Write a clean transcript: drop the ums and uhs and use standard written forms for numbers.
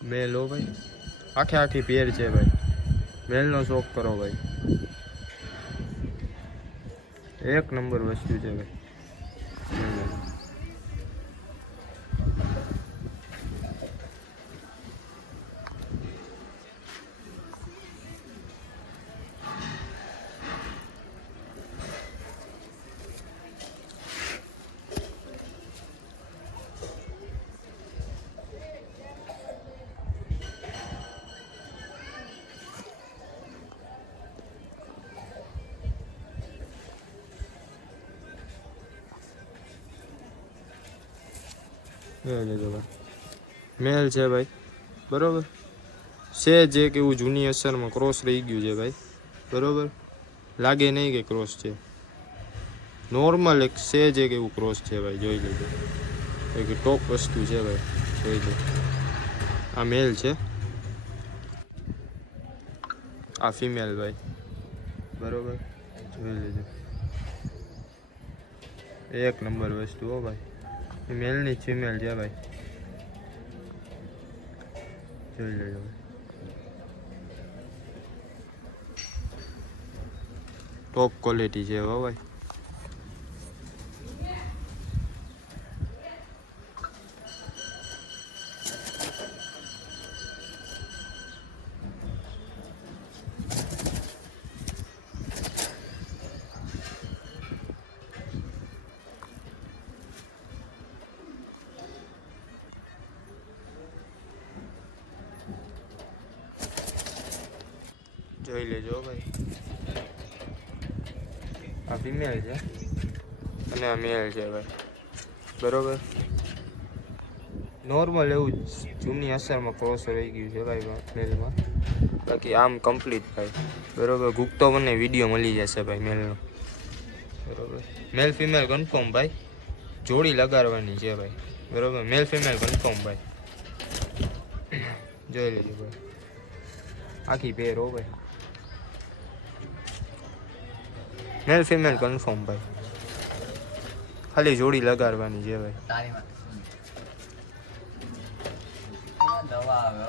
મેલ હો ભાઈ, આખી પેર છે ભાઈ. મેલનો શોખ કરો ભાઈ, એક નંબર વસ્તુ છે ભાઈ. મેલ છે ભાઈ, બરોબર છે જે કે એવું જૂની અસરમાં ક્રોસ રહી ગયું છે ભાઈ, બરોબર. લાગે નહીં કે ક્રોસ છે, નોર્મલ એક છે જે કે એવું ક્રોસ છે ભાઈ. જોઈ લેજો, એક ટોપ વસ્તુ છે ભાઈ, જોઈ લો. આ મેલ છે, આ ફિમેલ ભાઈ, બરોબર. જોઈ લેજો, એક નંબર વસ્તુ હો ભાઈ. મેલની જ ફિમેલ છે ભાઈ, જોઈ લેજો. ટોપ ક્વોલિટી છે હો ભાઈ. જોઈ લેજો ભાઈ, આ ફિમેલ છે અને આ મેલ છે ભાઈ, બરોબર. નોર્મલ એવું જૂની અસરમાં ક્રોસ રહી ગયું છે ભાઈ મેલમાં. બાકી આમ કમ્પ્લીટ ભાઈ, બરોબર. ગુપ્તો મને વિડીયો મળી જશે ભાઈ મેલનો, બરોબર. મેલ ફિમેલ કન્ફર્મ ભાઈ, જોડી લગાડવાની છે ભાઈ, બરોબર. મેલ ફિમેલ કન્ફર્મ ભાઈ, જોઈ લેજો ભાઈ. આખી પેર હો ભાઈ, મેલ ફિમેલ કન્ફર્મ ભાઈ, ખાલી જોડી લગાડવાની છે ભાઈ. દવા આવે